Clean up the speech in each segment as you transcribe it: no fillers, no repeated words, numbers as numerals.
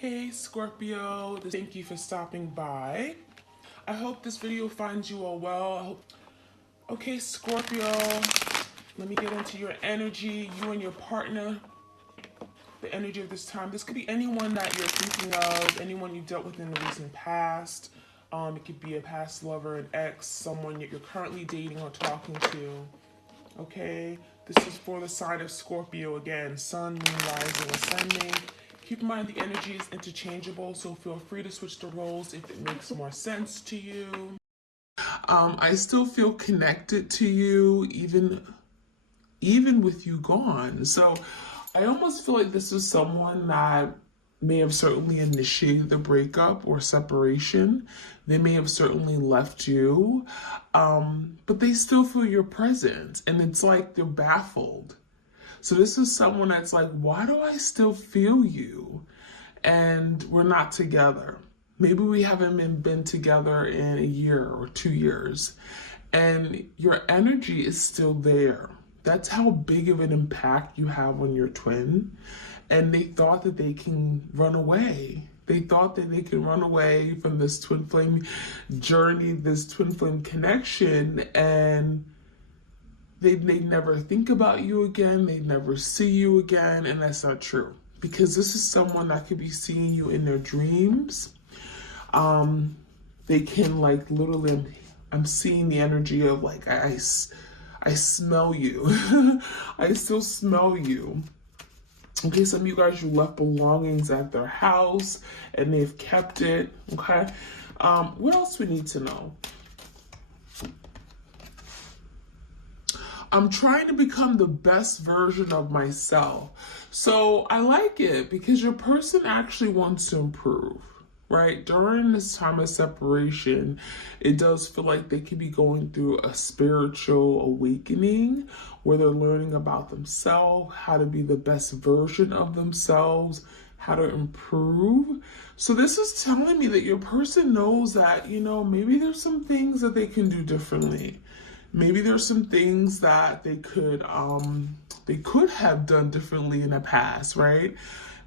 Hey Scorpio, thank you for stopping by. I hope this video finds you all well. Okay, Scorpio, let me get into your energy, you and your partner, the energy of this time. This could be anyone that you're thinking of, anyone you dealt with in the recent past. It could be a past lover, an ex, someone that you're currently dating or talking to. Okay, this is for the sign of Scorpio again, sun, moon, rising, ascending. Keep in mind the energy is interchangeable, so feel free to switch the roles if it makes more sense to you. I still feel connected to you, even with you gone. So I almost feel like this is someone that may have certainly initiated the breakup or separation. They may have certainly left you, but they still feel your presence, and it's like they're baffled. So this is someone that's like, why do I still feel you? And we're not together. Maybe we haven't been together in a year or 2 years, and your energy is still there. That's how big of an impact you have on your twin. And they thought that they can run away. They thought that they can run away from this twin flame journey, this twin flame connection, and they'd never think about you again. They'd never see you again. And that's not true, because this is someone that could be seeing you in their dreams. They can like literally, I'm seeing the energy of like, I smell you. I still smell you. Okay, some of you guys, you left belongings at their house and they've kept it. Okay, what else we need to know? I'm trying to become the best version of myself. So I like it because your person actually wants to improve, right? During this time of separation, it does feel like they could be going through a spiritual awakening where they're learning about themselves, how to be the best version of themselves, how to improve. So this is telling me that your person knows that, maybe there's some things that they can do differently. Maybe there's some things that they could have done differently in the past, right?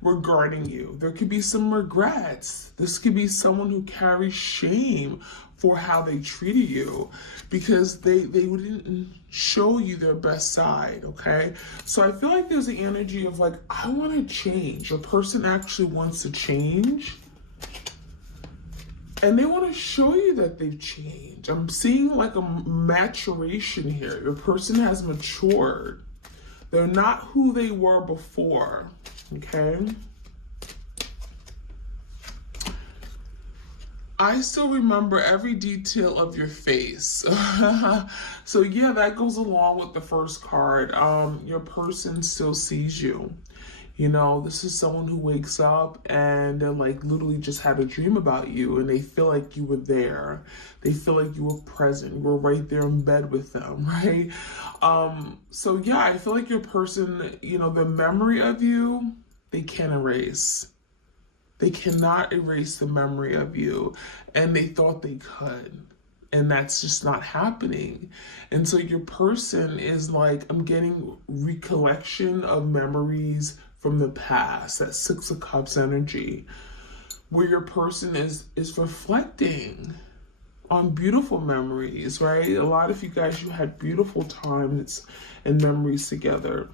Regarding you. There could be some regrets. This could be someone who carries shame for how they treated you because they didn't show you their best side, okay? So I feel like there's the energy of like, I want to change. A person actually wants to change. And they want to show you that they've changed. I'm seeing like a maturation here. Your person has matured. They're not who they were before, okay? I still remember every detail of your face. So yeah, that goes along with the first card. Your person still sees you. This is someone who wakes up and they're like literally just had a dream about you and they feel like you were there. They feel like you were present. You were right there in bed with them, right? So yeah, I feel like your person, the memory of you, they can't erase. They cannot erase the memory of you, and they thought they could. And that's just not happening. And so your person is like, I'm getting recollection of memories from the past, that Six of Cups energy, where your person is reflecting on beautiful memories, right? A lot of you guys, you had beautiful times and memories together.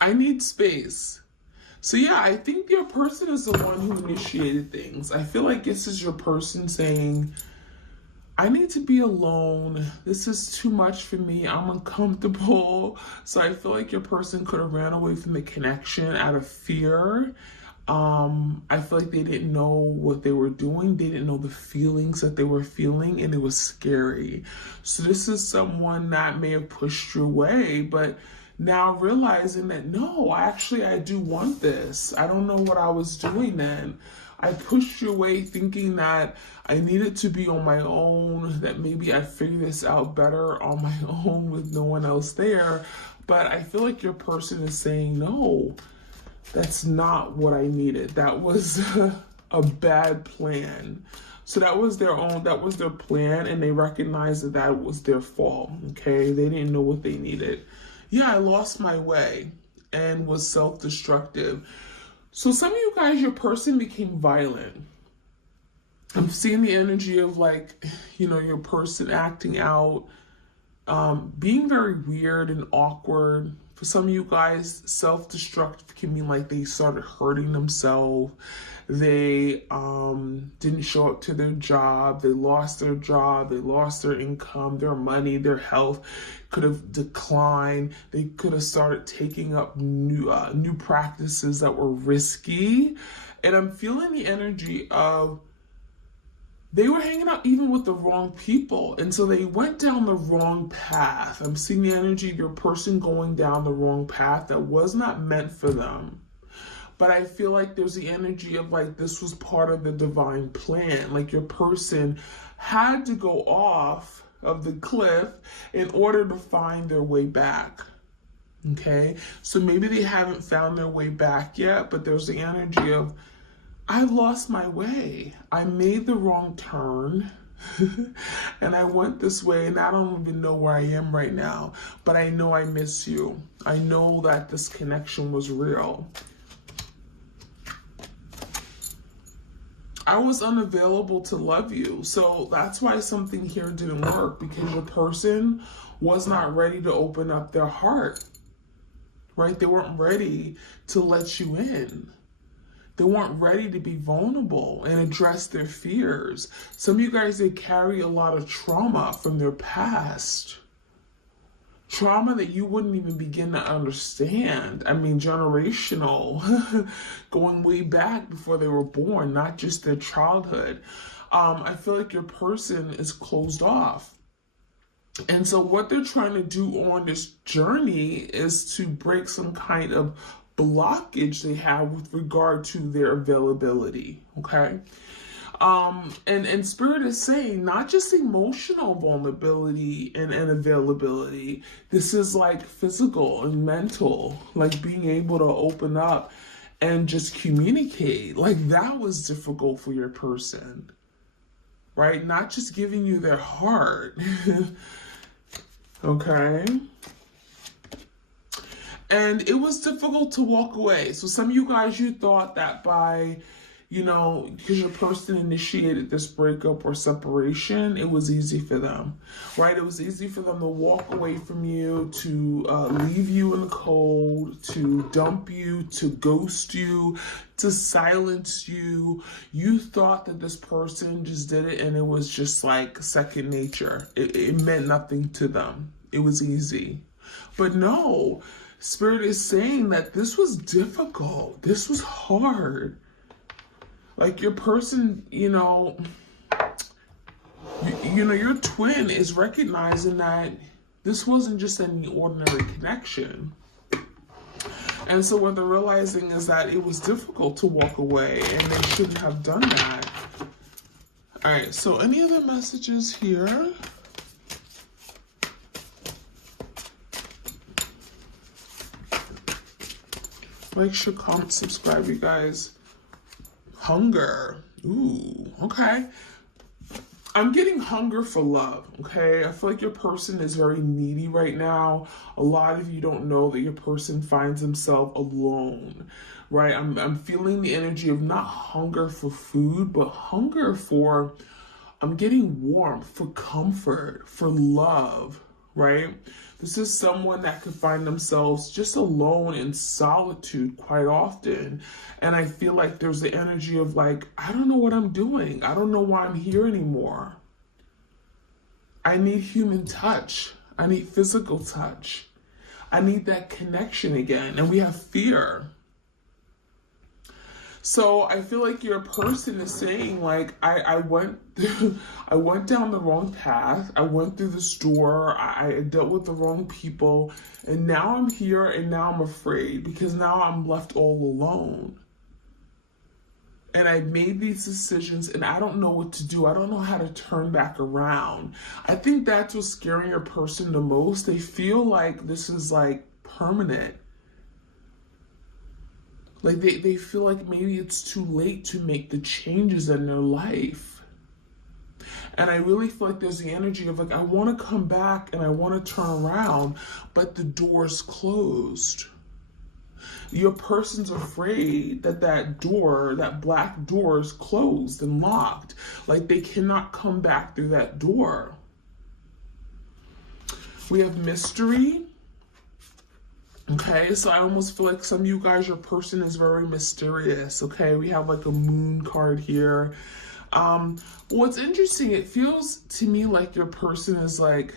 I need space. So yeah, I think your person is the one who initiated things. I feel like this is your person saying, I need to be alone. This is too much for me. I'm uncomfortable. So I feel like your person could have ran away from the connection out of fear. I feel like they didn't know what they were doing. They didn't know the feelings that they were feeling, and it was scary. So this is someone that may have pushed you away, but now realizing that, no, I do want this. I don't know what I was doing then. I pushed you away thinking that I needed to be on my own, that maybe I'd figure this out better on my own with no one else there. But I feel like your person is saying, no, that's not what I needed. That was a bad plan. So that was their plan, and they recognized that was their fault, okay? They didn't know what they needed. Yeah, I lost my way. and was self-destructive. So some of you guys, your person became violent. I'm seeing the energy of like, you know, your person acting out, being very weird and awkward. For some of you guys, self-destructive can mean like they started hurting themselves. They didn't show up to their job. They lost their job. They lost their income, their money, their health could have declined. They could have started taking up new practices that were risky. And I'm feeling the energy of they were hanging out even with the wrong people. And so they went down the wrong path. I'm seeing the energy of your person going down the wrong path that was not meant for them. But I feel like there's the energy of like this was part of the divine plan. Like your person had to go off of the cliff in order to find their way back. Okay? So maybe they haven't found their way back yet, but there's the energy of I lost my way. I made the wrong turn and I went this way and I don't even know where I am right now, but I know I miss you. I know that this connection was real. I was unavailable to love you. So that's why something here didn't work, because your person was not ready to open up their heart, right? They weren't ready to let you in. They weren't ready to be vulnerable and address their fears. Some of you guys, they carry a lot of trauma from their past. Trauma that you wouldn't even begin to understand. I mean, generational, going way back before they were born, not just their childhood. I feel like your person is closed off. And so what they're trying to do on this journey is to break some kind of blockage they have with regard to their availability, okay? And Spirit is saying not just emotional vulnerability and availability. This is like physical and mental, like being able to open up and just communicate. Like that was difficult for your person, right? Not just giving you their heart, okay? And it was difficult to walk away. So some of you guys, you thought that by, you know, because your person initiated this breakup or separation, it was easy for them, right? It was easy for them to walk away from you, to leave you in the cold, to dump you, to ghost you, to silence you. You thought that this person just did it and it was just like second nature. It meant nothing to them. It was easy. But no, Spirit is saying that this was difficult. This was hard. Like your person, you know, your twin is recognizing that this wasn't just any ordinary connection. And so what they're realizing is that it was difficult to walk away and they shouldn't have done that. All right, so any other messages here? Like, share, comment, subscribe, you guys. Hunger. Ooh, okay. I'm getting hunger for love, okay? I feel like your person is very needy right now. A lot of you don't know that your person finds himself alone, right? I'm feeling the energy of not hunger for food, but hunger for, I'm getting warmth, for comfort, for love, right? This is someone that could find themselves just alone in solitude quite often. And I feel like there's the energy of like, I don't know what I'm doing. I don't know why I'm here anymore. I need human touch. I need physical touch. I need that connection again. And we have fear. So I feel like your person is saying like, I went down the wrong path. I went through this door. I dealt with the wrong people. And now I'm here and now I'm afraid because now I'm left all alone. And I made these decisions and I don't know what to do. I don't know how to turn back around. I think that's what's scaring your person the most. They feel like this is like permanent. Like they feel like maybe it's too late to make the changes in their life. And I really feel like there's the energy of like, I want to come back and I want to turn around, but the door's closed. Your person's afraid that that door, that black door, is closed and locked. Like they cannot come back through that door. We have mystery. Okay, so I almost feel like some of you guys, your person is very mysterious. Okay, we have like a moon card here. What's interesting, it feels to me like your person is like,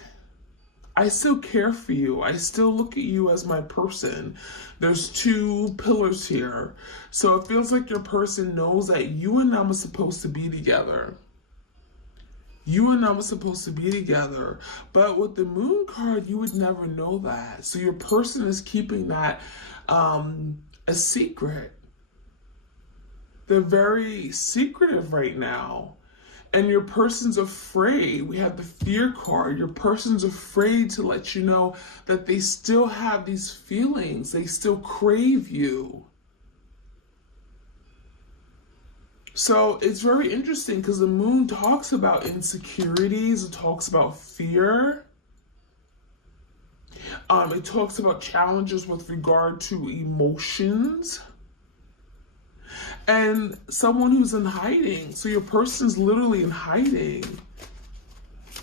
I still care for you. I still look at you as my person. There's two pillars here. So it feels like your person knows that you and them are supposed to be together. You and them are supposed to be together. But with the moon card, you would never know that. So your person is keeping that a secret. They're very secretive right now. And your person's afraid. We have the fear card. Your person's afraid to let you know that they still have these feelings. They still crave you. So it's very interesting because the moon talks about insecurities. It talks about fear. It talks about challenges with regard to emotions. And someone who's in hiding. So your person's literally in hiding.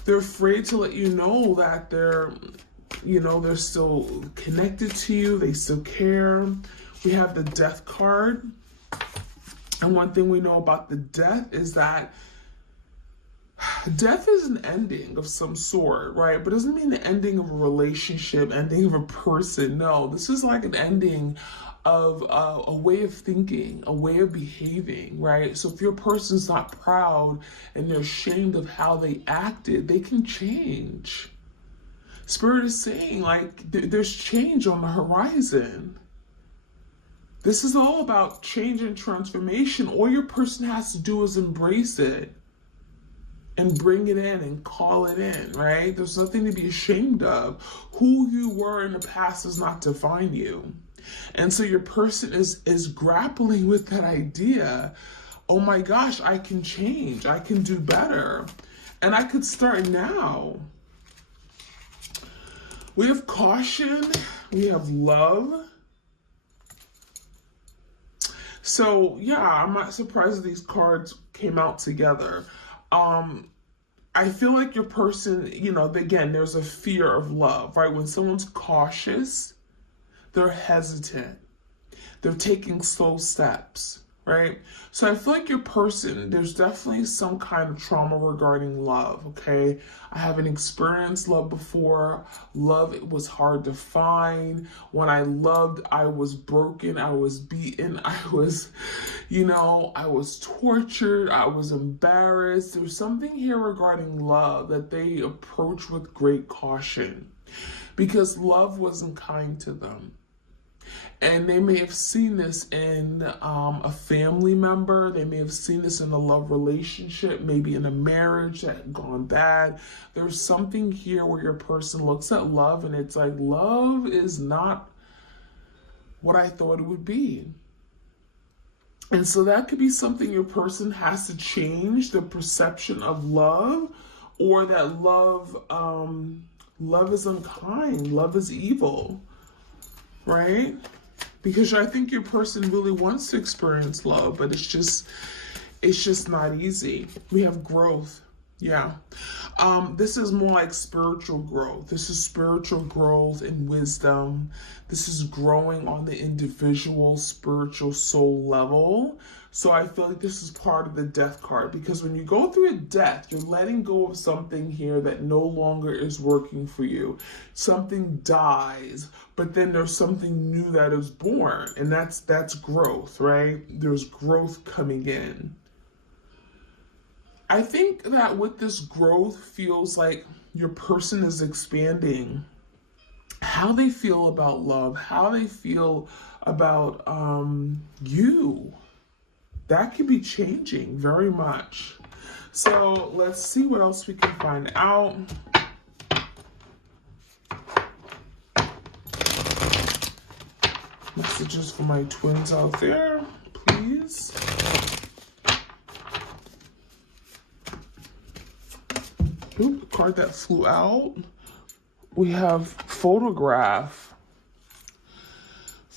They're afraid to let you know that they're still connected to you. They still care. We have the death card. And one thing we know about the death is that death is an ending of some sort, right? But it doesn't mean the ending of a relationship, ending of a person. No, this is like an ending of a way of thinking, a way of behaving, right? So if your person's not proud and they're ashamed of how they acted, they can change. Spirit is saying like there's change on the horizon. This is all about change and transformation. All your person has to do is embrace it and bring it in and call it in, right? There's nothing to be ashamed of. Who you were in the past does not define you. And so your person is grappling with that idea. Oh my gosh, I can change. I can do better. And I could start now. We have caution. We have love. So yeah, I'm not surprised that these cards came out together. I feel like your person, again, there's a fear of love, right? When someone's cautious, they're hesitant. They're taking slow steps, right? So I feel like your person, there's definitely some kind of trauma regarding love, okay? I haven't experienced love before. Love, it was hard to find. When I loved, I was broken. I was beaten. I was tortured. I was embarrassed. There's something here regarding love that they approach with great caution because love wasn't kind to them. And they may have seen this in a family member. They may have seen this in a love relationship, maybe in a marriage that had gone bad. There's something here where your person looks at love and it's like, love is not what I thought it would be. And so that could be something your person has to change, the perception of love, or that love is unkind, love is evil, right? Because I think your person really wants to experience love, but it's just not easy. We have growth. Yeah. This is more like spiritual growth. This is spiritual growth and wisdom. This is growing on the individual spiritual soul level. So I feel like this is part of the death card, because when you go through a death, you're letting go of something here that no longer is working for you. Something dies, but then there's something new that is born, and that's growth, right? There's growth coming in. I think that with this growth feels like your person is expanding how they feel about love, how they feel about you. That could be changing very much. So let's see what else we can find out. Messages for my twins out there, please. Oop, the card that flew out. We have photograph.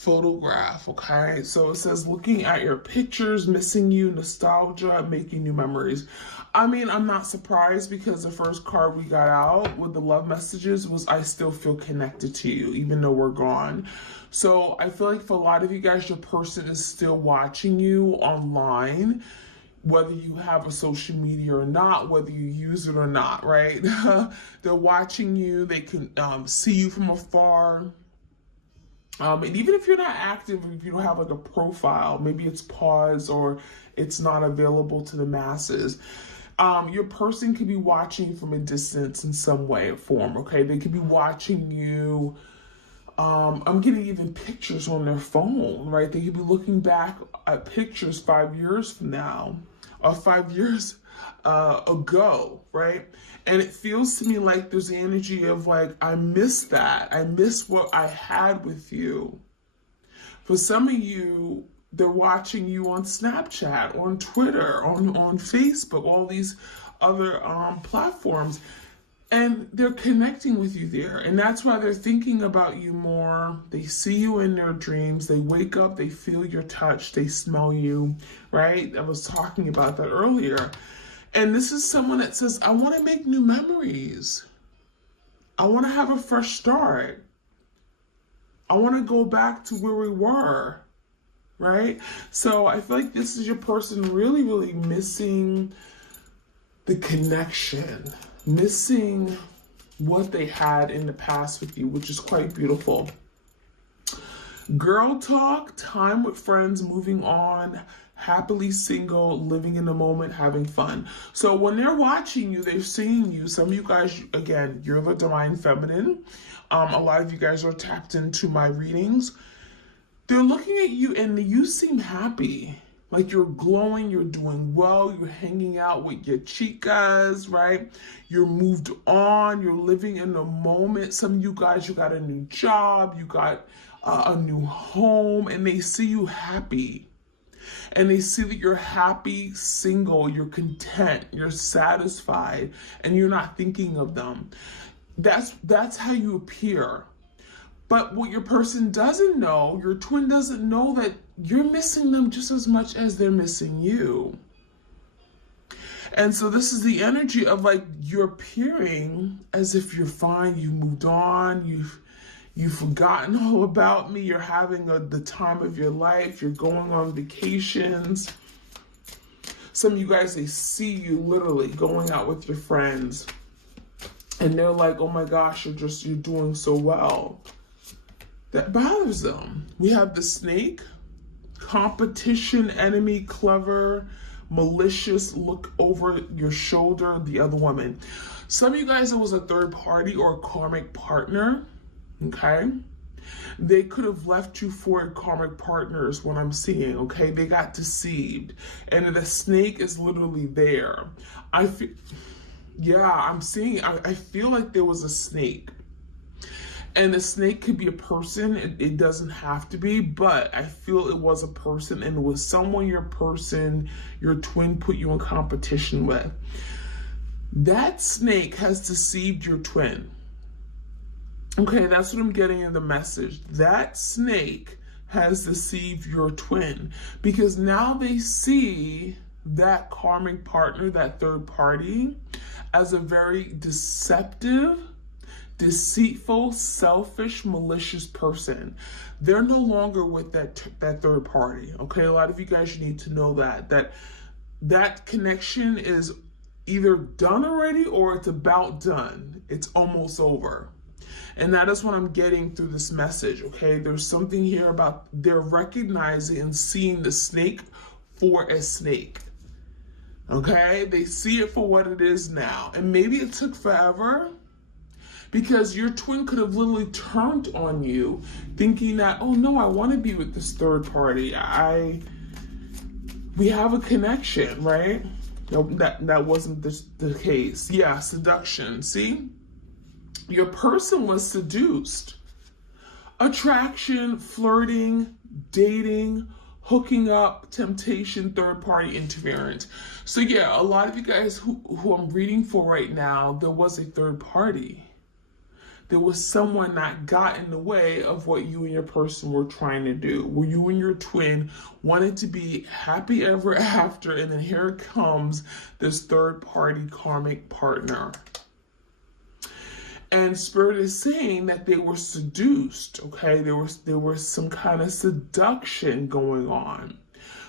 photograph, okay? So it says, looking at your pictures, missing you, nostalgia, making new memories. I mean, I'm not surprised, because the first card we got out with the love messages was, I still feel connected to you, even though we're gone. So I feel like for a lot of you guys, your person is still watching you online, whether you have a social media or not, whether you use it or not, right? They're watching you. They can see you from afar. And even if you're not active, if you don't have like a profile, maybe it's paused or it's not available to the masses. Your person could be watching you from a distance in some way or form, okay? They could be watching you. I'm getting even pictures on their phone, right? They could be looking back at pictures 5 years from now, or 5 years ago, right? And it feels to me like there's the energy of like, I miss that. I miss what I had with you. For some of you, they're watching you on Snapchat, on Twitter, on Facebook, all these other platforms. And they're connecting with you there. And that's why they're thinking about you more. They see you in their dreams. They wake up, they feel your touch, they smell you, right? I was talking about that earlier. And this is someone that says, I want to make new memories. I want to have a fresh start. I want to go back to where we were, right? So I feel like this is your person really, really missing the connection, missing what they had in the past with you, which is quite beautiful. Girl talk, time with friends, moving on, happily single, living in the moment, having fun. So when they're watching you, they're seeing you. Some of you guys, again, you're the divine feminine. A lot of you guys are tapped into my readings. They're looking at you and you seem happy. Like you're glowing, you're doing well, you're hanging out with your chicas, right? You're moved on, you're living in the moment. Some of you guys, you got a new job, you got a new home, and they see you happy. And they see that you're happy, single, you're content, you're satisfied, and you're not thinking of them. That's how you appear. But what your person doesn't know, your twin doesn't know, that you're missing them just as much as they're missing you. And so this is the energy of like, you're appearing as if you're fine, you moved on, you've forgotten all about me, you're having the time of your life, you're going on vacations. Some of you guys, they see you literally going out with your friends and they're like, oh my gosh, you're doing so well. That bothers them. We have the snake, competition, enemy, clever, malicious, look over your shoulder, the other woman. Some of you guys, it was a third party or a karmic partner, okay? They could have left you for a karmic partner is what I'm seeing, okay? They got deceived. And the snake is literally there. I'm seeing, I feel like there was a snake. And the snake could be a person, it doesn't have to be, but I feel it was a person, and it was someone your twin put you in competition with. That snake has deceived your twin. Okay, that's what I'm getting in the message. That snake has deceived your twin, because now they see that karmic partner, that third party, as a very deceptive, deceitful, selfish, malicious person. They're no longer with that third party. Okay, a lot of you guys need to know that connection is either done already or it's about done. It's almost over. And that is what I'm getting through this message, okay? There's something here about they're recognizing and seeing the snake for a snake. Okay, they see it for what it is now. And maybe it took forever, because your twin could have literally turned on you thinking that, oh no, I want to be with this third party. We have a connection, right? No, that wasn't the case. Yeah, seduction, see? Your person was seduced. Attraction, flirting, dating, hooking up, temptation, third party interference. So yeah, a lot of you guys who I'm reading for right now, there was a third party. there was someone that got in the way of what you and your person were trying to do, where you and your twin wanted to be happy ever after, and then here comes this third party karmic partner. And Spirit is saying that they were seduced, okay? There was some kind of seduction going on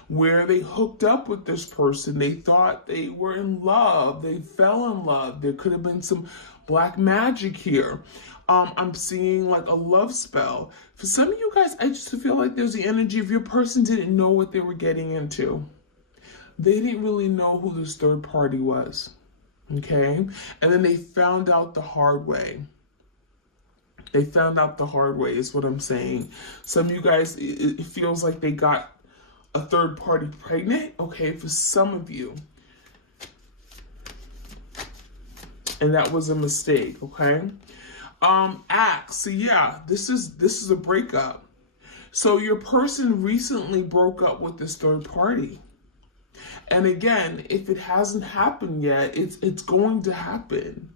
where they hooked up with this person. They thought they were in love. They fell in love. There could have been some black magic here. I'm seeing like a love spell. For some of you guys, I just feel like there's the energy of your person didn't know what they were getting into. They didn't really know who this third party was. Okay, and then they found out the hard way. They found out the hard way is what I'm saying. Some of you guys, it feels like they got a third party pregnant. Okay, for some of you. And that was a mistake, okay? So yeah, this is a breakup. So your person recently broke up with this third party. And again, if it hasn't happened yet, it's going to happen.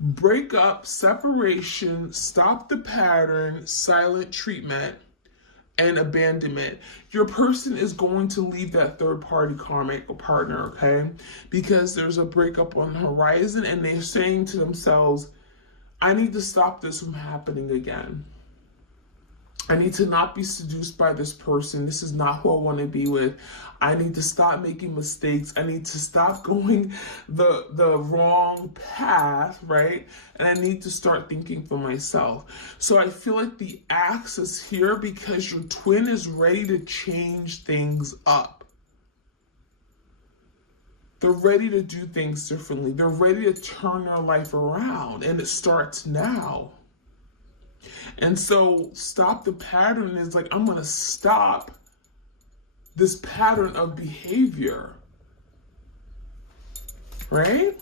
Breakup, separation, stop the pattern, silent treatment, and abandonment. Your person is going to leave that third party karmic partner, okay? Because there's a breakup on the horizon and they're saying to themselves, I need to stop this from happening again. I need to not be seduced by this person. This is not who I want to be with. I need to stop making mistakes. I need to stop going the wrong path, right? And I need to start thinking for myself. So I feel like the axe is here because your twin is ready to change things up. They're ready to do things differently. They're ready to turn their life around, and it starts now. And so stop the pattern is like, I'm going to stop this pattern of behavior. Right?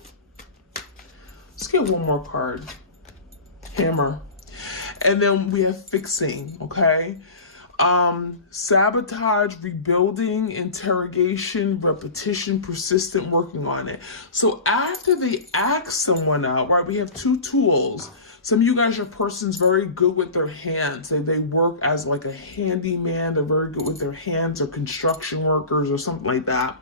Let's get one more card. Hammer. And then we have fixing, okay? Sabotage, rebuilding, interrogation, repetition, persistent, working on it. So after they ask someone out, right, we have two tools. Some of you guys, your person's very good with their hands. They work as like a handyman. They're very good with their hands, or construction workers or something like that.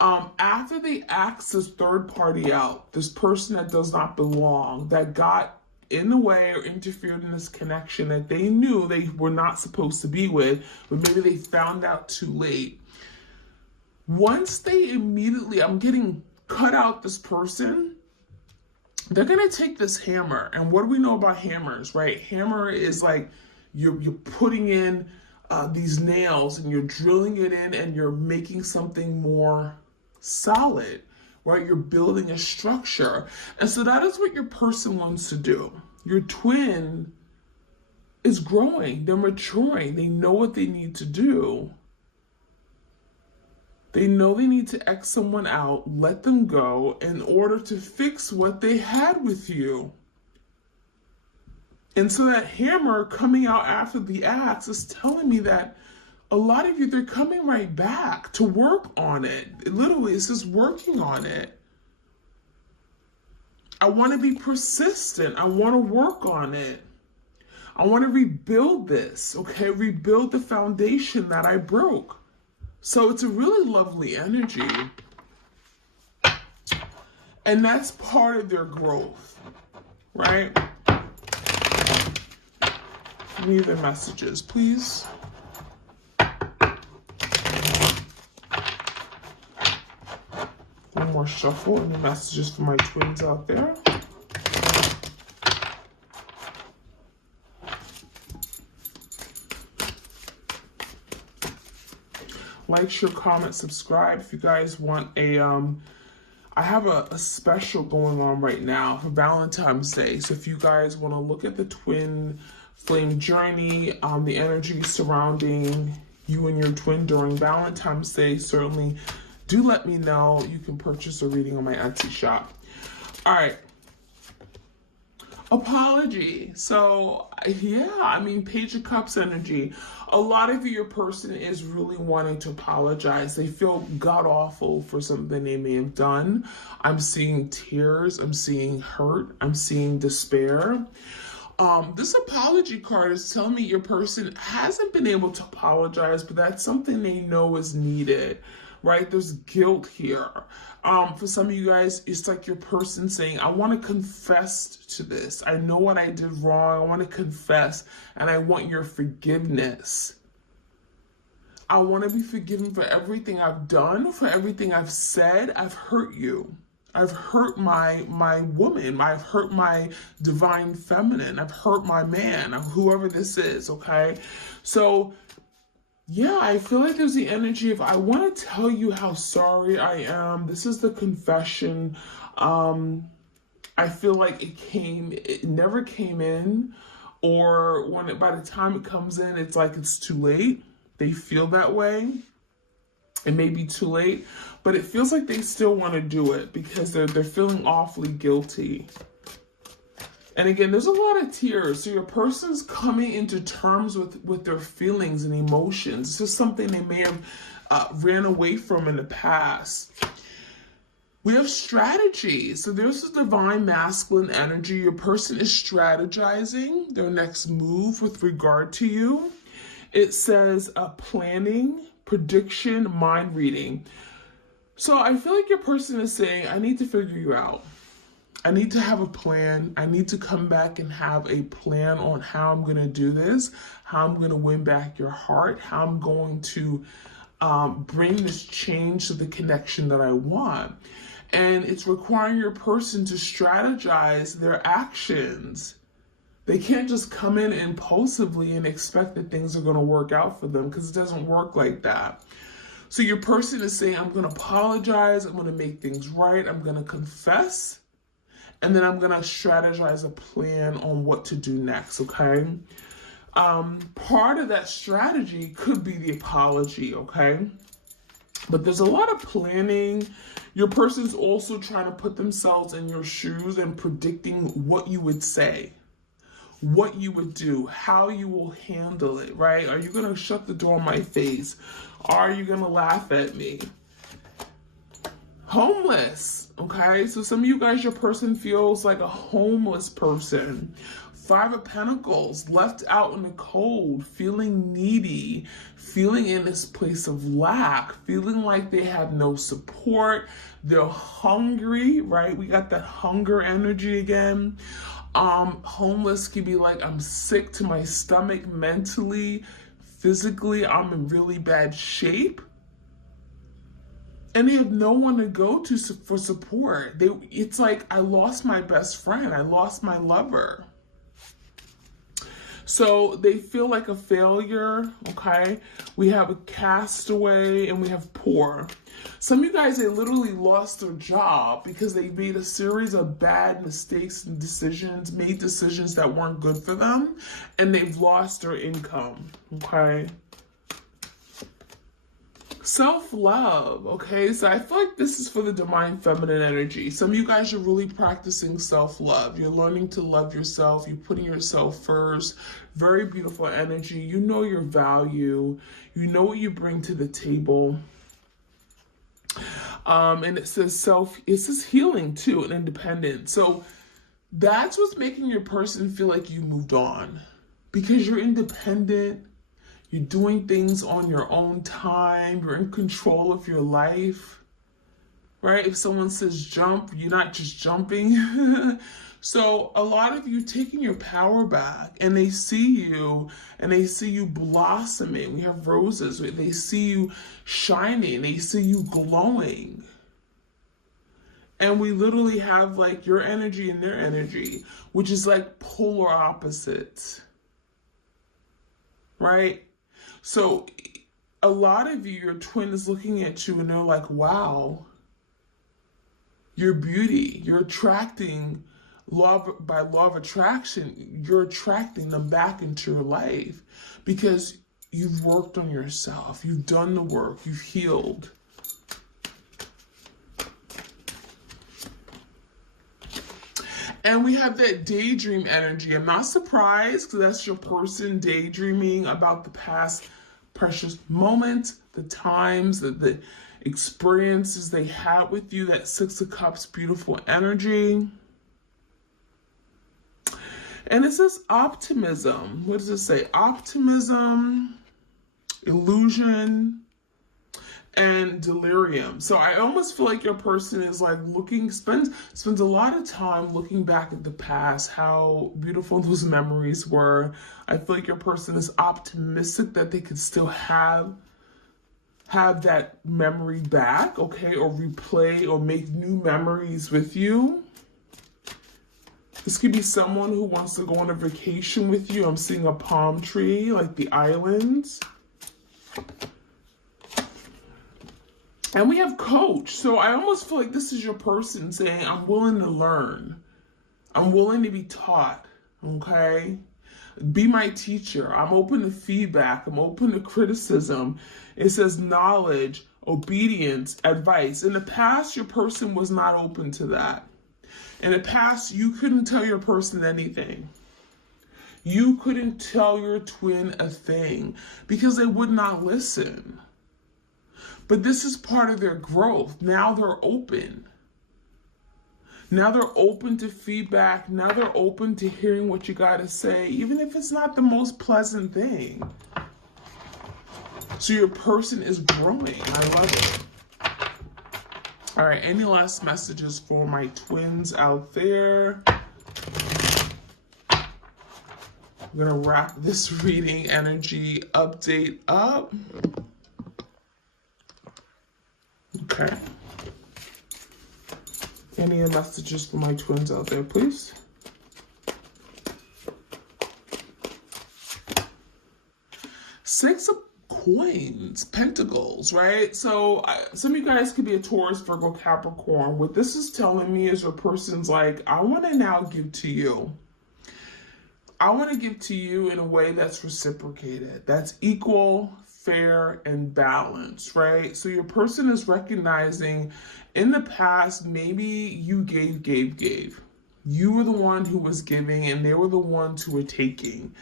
After they ask this third party out, this person that does not belong, that got in the way or interfered in this connection that they knew they were not supposed to be with, but maybe they found out too late. Once they immediately, I'm getting cut out this person, they're going to take this hammer. And what do we know about hammers, right? Hammer is like you're putting in these nails and you're drilling it in and you're making something more solid, right? You're building a structure. And so that is what your person wants to do. Your twin is growing. They're maturing. They know what they need to do. They know they need to X someone out, let them go in order to fix what they had with you. And so that hammer coming out after the axe is telling me that a lot of you, they're coming right back to work on it. Literally, it's just working on it. I want to be persistent. I want to work on it. I want to rebuild this, okay? Rebuild the foundation that I broke. So it's a really lovely energy. And that's part of their growth, right? Give me their messages, please. One more shuffle and the messages for my twins out there. Like, share, comment, subscribe. If you guys want a, I have a special going on right now for Valentine's Day. So if you guys want to look at the twin flame journey, the energy surrounding you and your twin during Valentine's Day, certainly do let me know. You can purchase a reading on my Etsy shop. All right. Apology. So, yeah, I mean, Page of Cups energy. A lot of you, your person is really wanting to apologize. They feel god awful for something they may have done. I'm seeing tears. I'm seeing hurt. I'm seeing despair. This apology card is telling me your person hasn't been able to apologize, but that's something they know is needed, right? There's guilt here. For some of you guys, it's like your person saying, I want to confess to this. I know what I did wrong. I want to confess, and I want your forgiveness. I want to be forgiven for everything I've done, for everything I've said. I've hurt you. I've hurt my woman. I've hurt my divine feminine. I've hurt my man, whoever this is, okay? So, yeah, I feel like there's the energy of, I want to tell you how sorry I am. This is the confession. I feel like it never came in, or by the time it comes in, it's like it's too late. They feel that way. It may be too late, but it feels like they still want to do it because they're feeling awfully guilty. And again, there's a lot of tears. So your person's coming into terms with their feelings and emotions. It's just something they may have ran away from in the past. We have strategy. So there's this divine masculine energy. Your person is strategizing their next move with regard to you. It says planning, prediction, mind reading. So I feel like your person is saying, I need to figure you out. I need to have a plan. I need to come back and have a plan on how I'm going to do this, how I'm going to win back your heart, how I'm going to bring this change to the connection that I want. And it's requiring your person to strategize their actions. They can't just come in impulsively and expect that things are going to work out for them, because it doesn't work like that. So your person is saying, I'm going to apologize. I'm going to make things right. I'm going to confess. And then I'm going to strategize a plan on what to do next, okay? Part of that strategy could be the apology, okay? But there's a lot of planning. Your person's also trying to put themselves in your shoes and predicting what you would say, what you would do, how you will handle it, right? Are you going to shut the door in my face? Are you going to laugh at me? Homeless, okay? So some of you guys, your person feels like a homeless person. 5 of Pentacles, left out in the cold, feeling needy, feeling in this place of lack, feeling like they have no support. They're hungry, right? We got that hunger energy again. Homeless can be like, I'm sick to my stomach mentally, physically, I'm in really bad shape. And they have no one to go to for support. It's like, I lost my best friend. I lost my lover. So they feel like a failure, okay? We have a castaway and we have poor. Some of you guys, they literally lost their job because they made a series of bad mistakes and decisions, made decisions that weren't good for them, and they've lost their income, okay? Self-love, okay? So I feel like this is for the divine feminine energy. Some of you guys are really practicing self-love. You're learning to love yourself. You're putting yourself first. Very beautiful energy. You know your value. You know what you bring to the table. And it says healing too, and independence. So that's what's making your person feel like you moved on, because you're independent. You're doing things on your own time. You're in control of your life, right? If someone says jump, you're not just jumping. So a lot of you taking your power back, and they see you, and they see you blossoming. We have roses. They see you shining. They see you glowing. And we literally have like your energy and their energy, which is like polar opposites, right? So a lot of you, your twin is looking at you and they're like, wow, your beauty, you're attracting by law of attraction, you're attracting them back into your life because you've worked on yourself. You've done the work. You've healed. And we have that daydream energy. I'm not surprised because that's your person daydreaming about the past precious moments, the times, the experiences they had with you. That Six of Cups, beautiful energy. And it says optimism. What does it say? Optimism, illusion, and delirium. So I almost feel like your person is like spends a lot of time looking back at the past, how beautiful those memories were. I feel like your person is optimistic that they could still have that memory back, okay, or replay or make new memories with you. This could be someone who wants to go on a vacation with you. I'm seeing a palm tree, like the islands. And we have coach. So I almost feel like this is your person saying, I'm willing to learn. I'm willing to be taught, okay? Be my teacher. I'm open to feedback. I'm open to criticism. It says knowledge, obedience, advice. In the past, your person was not open to that. In the past, you couldn't tell your person anything. You couldn't tell your twin a thing because they would not listen. But this is part of their growth. Now they're open. Now they're open to feedback. Now they're open to hearing what you got to say, even if it's not the most pleasant thing. So your person is growing. I love it. All right, any last messages for my twins out there? I'm gonna wrap this reading energy update up. Okay. Any messages for my twins out there, please? Six of Coins, Pentacles, right? So some of you guys could be a Taurus, Virgo, Capricorn. What this is telling me is your person's like, I want to now give to you. I want to give to you in a way that's reciprocated, that's equal, fair, and balanced, right? So your person is recognizing in the past, maybe you gave. You were the one who was giving and they were the ones who were taking.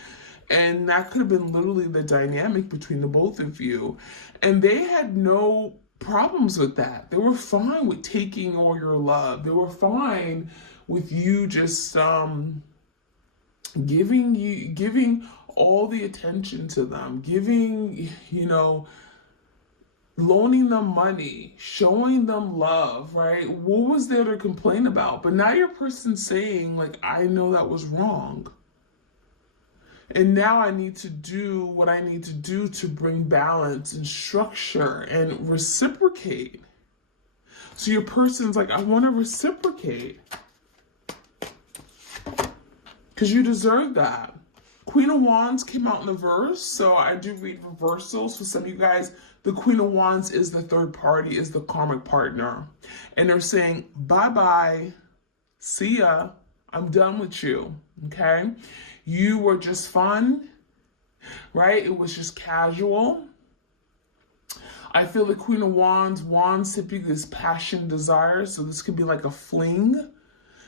And that could have been literally the dynamic between the both of you. And they had no problems with that. They were fine with taking all your love. They were fine with you just giving all the attention to them, giving, loaning them money, showing them love, right? What was there to complain about? But now your person's saying, like, I know that was wrong. And now I need to do what I need to do to bring balance and structure and reciprocate. So your person's like, I want to reciprocate. Because you deserve that. Queen of Wands came out in the verse, so I do read reversals. For some of you guys, the Queen of Wands is the third party, is the karmic partner. And they're saying, bye-bye, see ya, I'm done with you, okay? You were just fun, right? It was just casual. I feel the Queen of Wands typically is passion, desire. So this could be like a fling.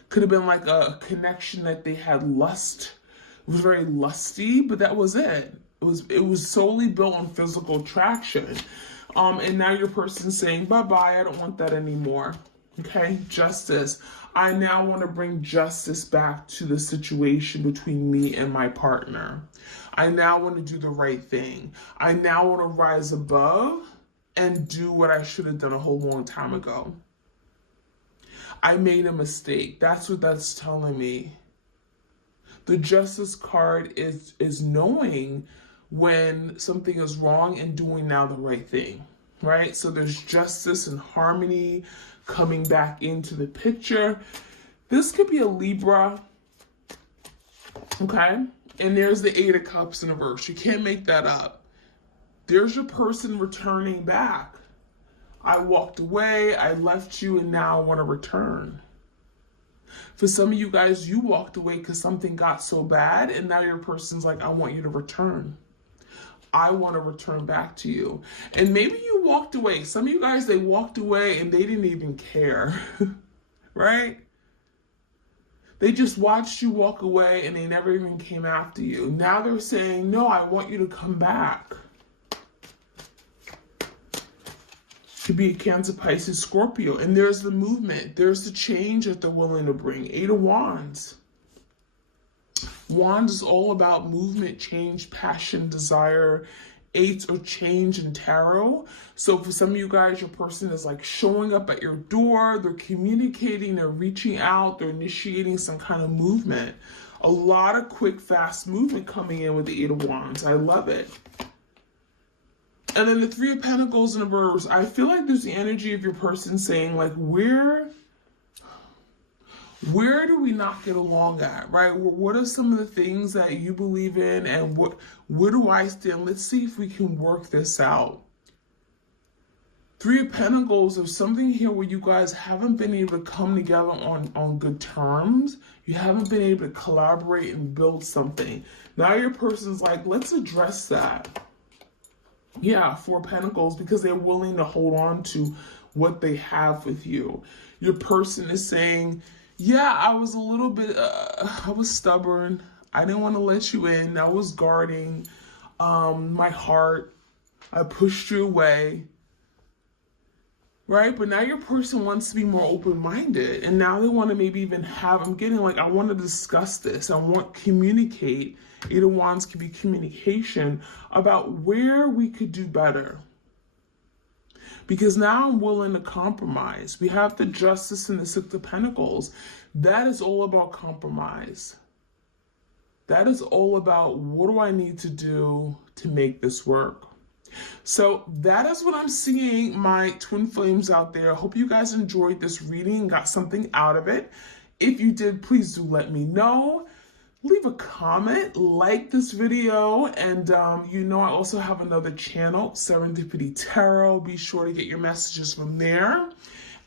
Could have been like a connection that they had lust. It was very lusty, but that was it. It was solely built on physical attraction. And now your person's saying, bye-bye, I don't want that anymore. Okay, justice. I now want to bring justice back to the situation between me and my partner. I now want to do the right thing. I now want to rise above and do what I should have done a whole long time ago. I made a mistake. That's what that's telling me. The justice card is knowing when something is wrong and doing now the right thing, right? So there's justice and harmony coming back into the picture. This could be a Libra, okay? And there's the Eight of Cups in reverse. You can't make that up. There's your person returning back. I walked away, I left you, and now I want to return. For some of you guys, you walked away because something got so bad, and now your person's like, I want you to return. I want to return back to you. And maybe you walked away. Some of you guys, they walked away and they didn't even care, right? They just watched you walk away and they never even came after you. Now they're saying, no, I want you to come back. Could be a Cancer, Pisces, Scorpio. And there's the movement. There's the change that they're willing to bring. 8 of Wands. Wands is all about movement, change, passion, desire. 8s are change in tarot. So for some of you guys, your person is like showing up at your door. They're communicating. They're reaching out. They're initiating some kind of movement. A lot of quick, fast movement coming in with the 8 of Wands. I love it. And then the 3 of Pentacles and the Reverse. I feel like there's the energy of your person saying, like, where do we not get along at, right? What are some of the things that you believe in, and where do I stand? Let's see if we can work this out. 3 of Pentacles, there's something here where you guys haven't been able to come together on good terms. You haven't been able to collaborate and build something. Now your person's like, let's address that. Yeah, 4 of Pentacles, because they're willing to hold on to what they have with you. Your person is saying, yeah, I was a little bit, I was stubborn. I didn't want to let you in. I was guarding my heart. I pushed you away. Right? But now your person wants to be more open-minded. And now they want to maybe even have, I'm getting like, I want to discuss this. I want to communicate. 8 of Wands can be communication about where we could do better. Because now I'm willing to compromise. We have the Justice and the 6 of Pentacles. That is all about compromise. That is all about, what do I need to do to make this work? So that is what I'm seeing, my twin flames out there. I hope you guys enjoyed this reading and got something out of it. If you did, please do let me know. Leave a comment, like this video, and you know I also have another channel, Serendipity Tarot. Be sure to get your messages from there.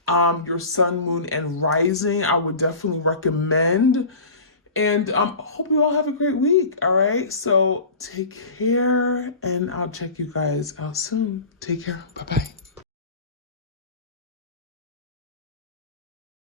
Your sun, moon, and rising, I would definitely recommend. And hope you all have a great week, all right? So take care, and I'll check you guys out soon. Take care. Bye-bye.